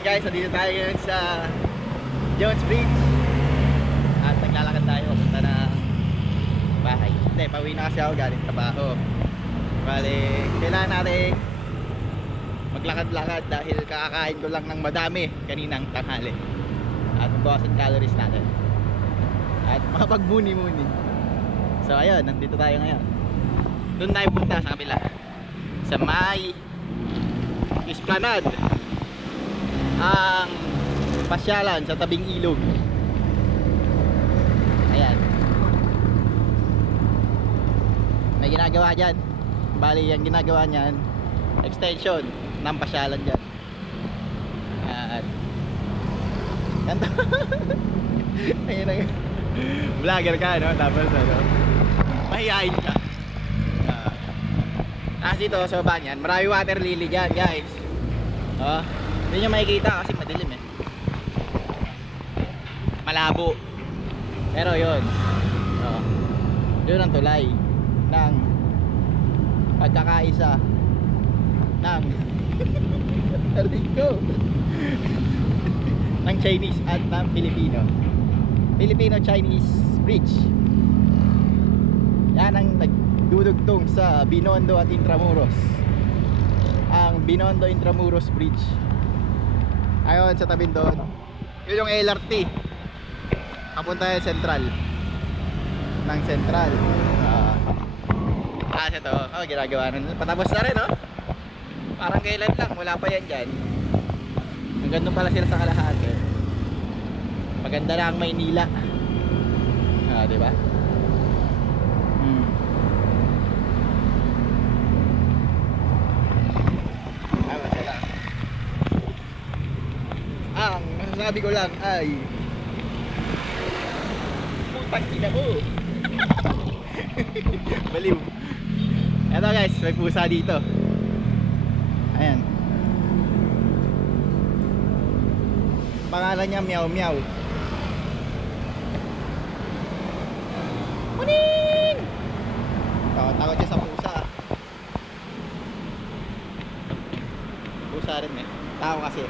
Ayan guys, nandito tayo ngayon sa Jones Bridge. At naglalakad tayo papunta na bahay. Hindi, pauwi na kasi ako galing trabaho. Bale, kailangan natin maglakad-lakad dahil kakakain ko lang ng madami kaninang tanghali. At magbawasan calories natin. At makapagmuni-muni. So ayun, nandito tayo ngayon. Doon tayo punta sa kabila. Sa may Esplanade. Ang pasyalan sa tabing ilog. Ayan. May ginagawa dyan. Bali, yung ginagawa niyan extension ng pasyalan dyan. At ganito. Ayun na. Vlogger ka, no? Tapos ano, mahihain ka. Dito sa baba niyan, marami water lily dyan guys. Hindi nyo makikita kasi madilim eh. Malabo. Pero yun, yun ang tulay ng pagkakaisa ng ng Chinese at ng Filipino. Filipino-Chinese bridge. Yan ang nagdudugtong sa Binondo at Intramuros. Ang Binondo Intramuros Bridge. Ayon sa tabi doon, yun yung LRT papunta yung Central. Ng Central. Ito, ginagawa na. Patapos na rin, no? Parang kailan lang, wala pa yan dyan. Hanggang doon pala sila sa kalahati. Maganda na ang Maynila. Diba? Ang masasabi ko lang ay putang ina mo. Baliw. Eto guys, may pusa dito. Ayan. Pangalan niya Meow Meow. Muning! Takot siya sa pusa. Pusa rin eh. Tao kasi.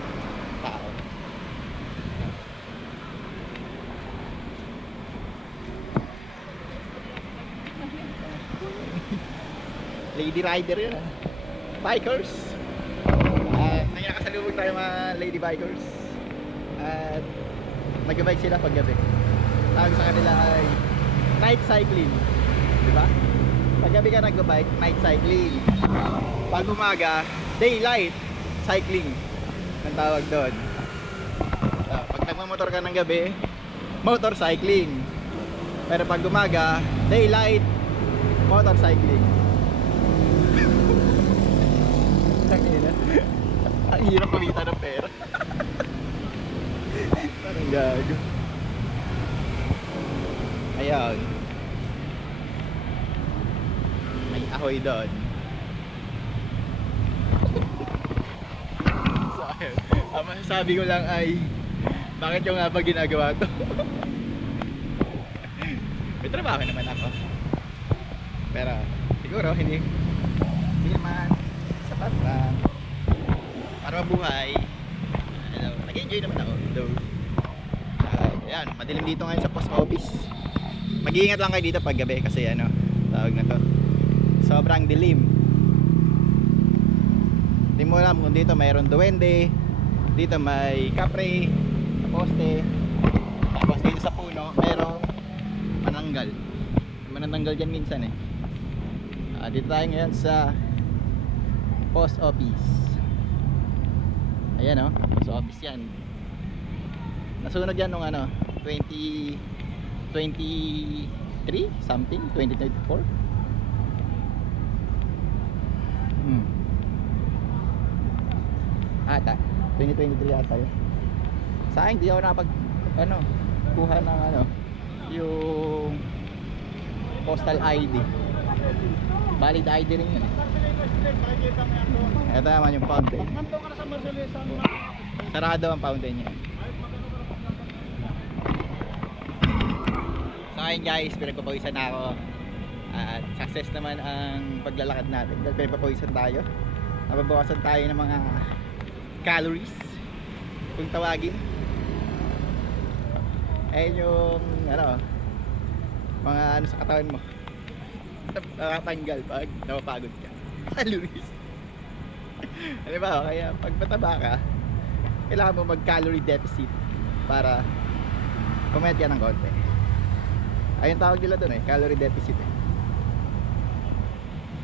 Tao. Lady rider yun ah. Bikers. Nagkakasalubog tayo mga lady bikers. At nag-bike sila pag gabi. Tawag sa kanila ay night cycling. Diba? Pag gabi ka nag-bike, night cycling. Pag umaga, daylight cycling ang tawag doon. Pag nagmamotor ka ng gabi, motorcycling. Pero pag umaga, daylight motorcycling. Ang hirap kumita ng pera. Parang gago. Ayan. May ahoy doon. So, ang masasabi ko lang ay bakit yung nga ba ginagawa to? May trabaho naman ako. Pero siguro hindi naman sapat na para mabuhay. Nag-enjoy naman ako though. Ayan, madilim dito ngayon sa post office. Mag-iingat lang kayo dito pag gabi kasi ano, tawag na to, sobrang dilim. Hindi mo alam kung dito mayroon duwende, dito may kapre sa poste, tapos dito sa puno mayroong manananggal dyan minsan eh. Dito tayo ngayon sa post office. Ayan o, post office yan. Nasunog yan nung ano 2023 something, 2024. Ata 2023 ata yun. Sa akin di ako nakapag kuha ng yung postal ID. Valid ID rin yun eh. Ito naman yung fountain. Sarado ang fountain niya. Sa akin guys, pinagpapawisan na ako. At success naman ang paglalakad natin. Dahil pinagpapawisan tayo. Nababawasan tayo ng mga calories. kung tawagin. Ayun yung ano, mga ano sa katawan mo, nakatanggal pag napapagod ka. Calories. Ano ba? Kaya pag mataba ka, kailangan mo mag calorie deficit para pumayat yan ng konti. Ayun tawag nila doon calorie deficit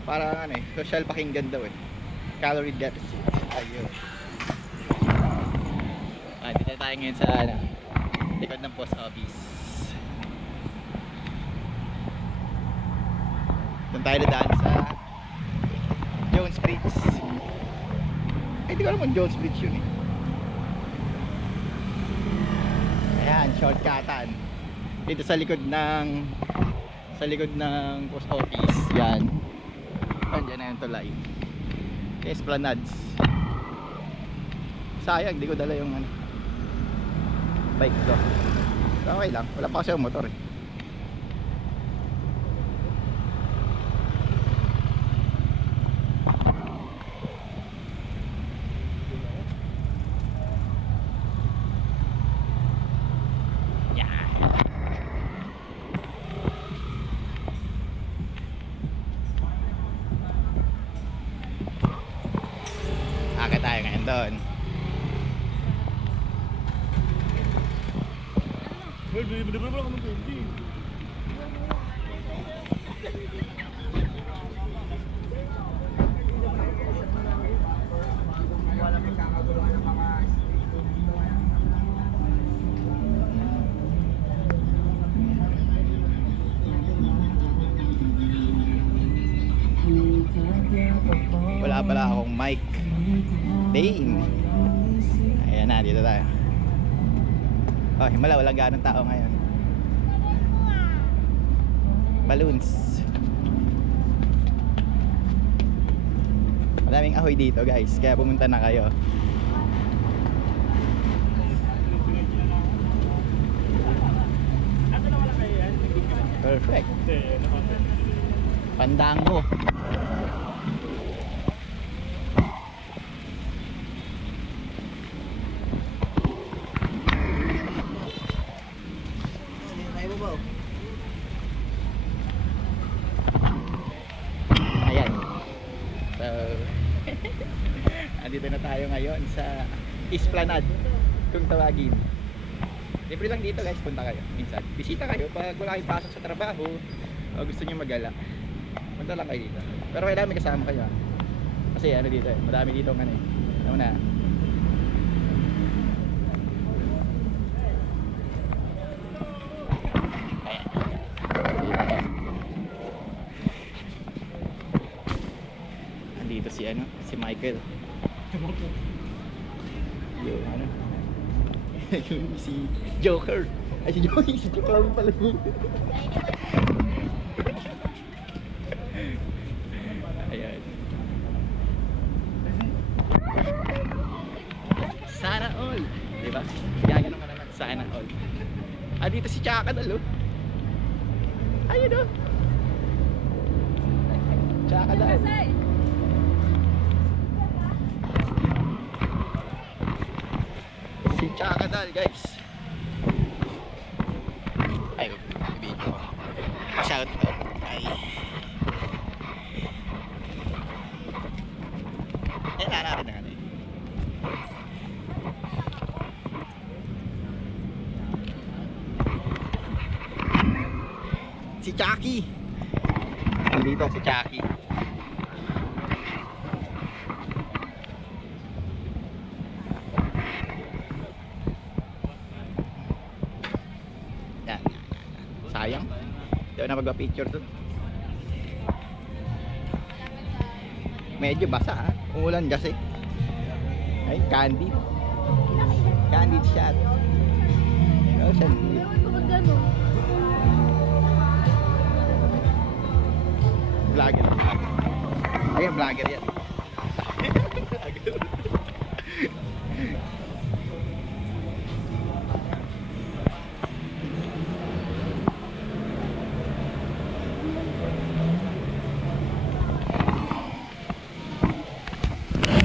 Para ano social pakinggan daw calorie deficit. Ayun. Dito tayo ngayon sa ano, likod ng post office. Doon tayo dadaan sa Jones Bridge. Hindi ko alam kung Jones Bridge yun Ayan, shortcutan. Dito sa likod ng post office. Yan. Andiyan na yung tulay. Esplanades. Sayang, di ko dala yung ano, bike ko. So, okay lang, wala pa kasi yung motor Akit tayo ngayon doon. Bener-bener lang kamu ganti. Wala pala akong mic. Dane. Ayan na, dito tayo. Oh, himala, walang ganong tao ngayon. Balloons. Madaming ahoy dito guys, kaya pumunta na kayo. Perfect. Pandango. Ayan. So, andito na tayo ngayon sa Esplanade, kung tawagin. Libre lang dito guys, punta kayo minsan. Bisita kayo pag wala kayong pasok sa trabaho o gusto niyo magala. Punta lang kayo dito. Pero kailangan may kasama kayo. Kasi ano dito madami dito ng ano Ano na? Andito si ano, si Michael. Yung ano? Yung si Joker. Ay si Joker, si Joker pala yun. Ayan. Sana all, diba? Gagano ka naman, sana all. Dito si Chaka Dal, ayun Chaka Dal. Si Chaka Dal guys. Ay, video. Shout out. Ay. Natin na ano si Chucky. Dito si Chucky. Yan. Sayang. Di ako na magpa-picture doon. Medyo basa umulan kasi. Ay, candy. Candy shot. Ocean view. Vlogger. Ayun, vlogger yan.